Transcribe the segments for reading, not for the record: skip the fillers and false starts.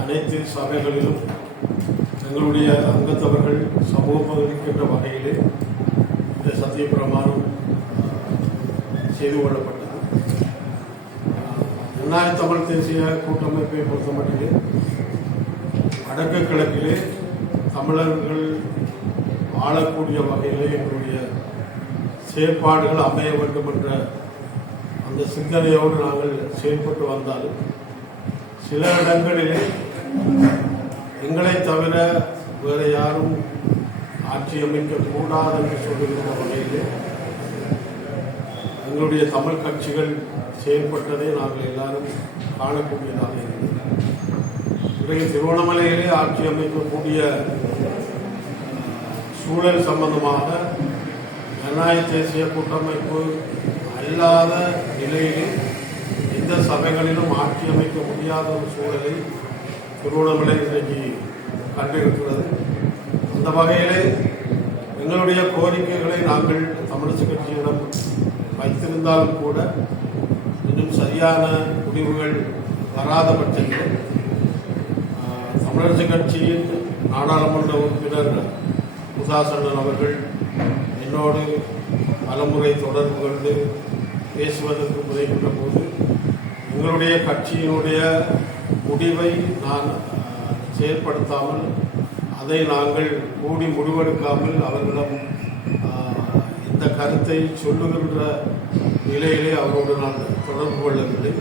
அனைத்து சபைகளிலும் எங்களுடைய அங்கத்தவர்கள் சமூகம் இருக்கின்ற வகையிலே இந்த சத்திய பிரமாணம் செய்து கொள்ளப்பட்டது. தமிழ் தேசிய கூட்டமைப்பை பொறுத்தமட்டிலே வடக்கு கிழக்கிலே தமிழர்கள் ஆளக்கூடிய வகையிலே எங்களுடைய செயற்பாடுகள் அமைய வேண்டும் என்ற அந்த சிந்தனையோடு நாங்கள் செயல்பட்டு வந்தாலும் சில இடங்களிலே எங்களை தவிர வேறு யாரும் ஆட்சி அமைக்க கூடாது என்று சொல்லுகின்ற வகையிலே எங்களுடைய தமிழ் கட்சிகள் செயல்பட்டதை நாங்கள் எல்லாரும் காணக்கூடியதாக இருந்தது. இன்றைக்கு திருவண்ணாமலையிலே ஆட்சி அமைக்கக்கூடிய சூழல் சம்பந்தமாக ஜனநாயக தேசிய கூட்டமைப்பு அல்லாத நிலையிலே எந்த சபைகளிலும் ஆட்சி அமைக்க முடியாத ஒரு சூழலை திருவண்ணாமலை இன்றைக்கு கண்டிருக்கிறது. அந்த வகையிலே எங்களுடைய கோரிக்கைகளை நாங்கள் தமிழரசு கட்சியிடம் வைத்திருந்தாலும் கூட இன்னும் சரியான முடிவுகள் வராத பட்சத்தில் தமிழரசு கட்சியின் நாடாளுமன்ற உறுப்பினர் முதாசண்ணன் அவர்கள் என்னோடு பலமுறை தொடர்பு கொண்டு பேசுவதற்கு முனைகின்ற போது எங்களுடைய கட்சியினுடைய முடிவை நான் செயல்படுத்தாமல் அதை நாங்கள் கூடி முடிவெடுக்காமல் அவர்களிடம் இந்த கருத்தை சொல்லுகின்ற நிலையிலே அவரோடு நான் தொடர்பு கொள்ளவில்லை.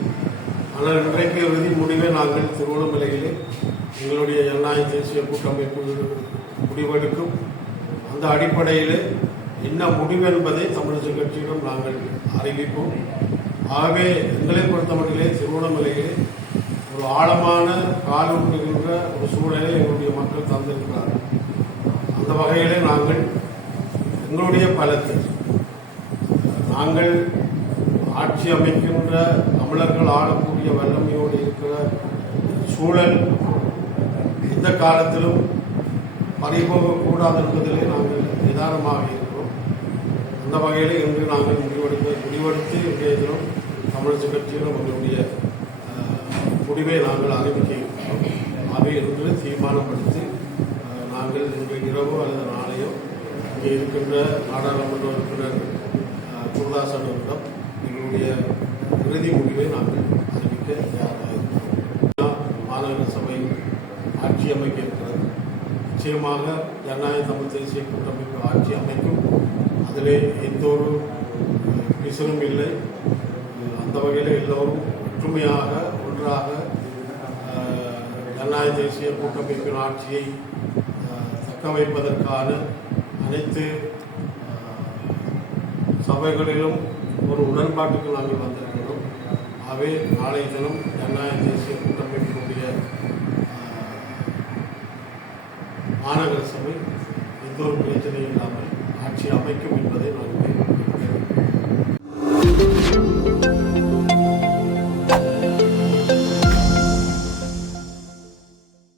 ஆனால் இன்றைக்கு இறுதி முடிவை நாங்கள் திருவண்ணாமலையிலே எங்களுடைய ஜனநாயக தேசிய கூட்டமைப்பு முடிவெடுக்கும். அந்த அடிப்படையில் என்ன முடிவு என்பதை தமிழரசு கட்சியிடம் நாங்கள் அறிவிப்போம். ஆகவே எங்களை பொறுத்தமட்டிலே திருவண்ணாமலையிலே ஒரு ஆழமான காலூட்டுகின்ற ஒரு சூழலை எங்களுடைய மக்கள் தந்திருக்கிறார்கள். அந்த வகையிலே நாங்கள் எங்களுடைய பலத்தை நாங்கள் ஆட்சி அமைக்கின்ற தமிழர்கள் ஆளக்கூடிய வல்லமையோடு இருக்கிற சூழல் எந்த காலத்திலும் பறிபோகக்கூடாது என்பதிலே நாங்கள் நிதானமாக இருக்கிறோம். அந்த வகையில் இன்று நாங்கள் முடிவெடுத்து இன்றைய தினம் தமிழரசு கட்சியிலும் எங்களுடைய முடிவை நாங்கள் அறிவிக்க இருக்கிறோம். அவை என்று தீர்மானப்படுத்தி நாங்கள் இன்று இரவு அல்லது நாளையோ இங்கே இருக்கின்ற நாடாளுமன்ற உறுப்பினர் குருதாசனிடம் எங்களுடைய இறுதி முடிவை நாங்கள் அறிவிக்க தயாராக இருக்கிறோம். மாநகர சபை ஆட்சி அமைக்க இருக்கிறது. நிச்சயமாக ஜனநாயக தமிழ் தேசிய கூட்டமைப்பு ஆட்சி அமைக்கும். அதிலே எந்த ஒரு பிசரும் இல்லை. அந்த வகையில் எல்லோரும் ஒற்றுமையாக ஒன்றாக ஜனநாயக தேசிய கூட்டமைப்பின் ஆட்சியை தக்க வைப்பதற்கான அனைத்து சபைகளிலும் ஒரு உடன்பாட்டுக்கு நாங்கள் வந்திருக்கிறோம். ஆகவே நாளைய தினம் ஜனநாயக தேசிய கூட்டமைப்பினுடைய மாநகர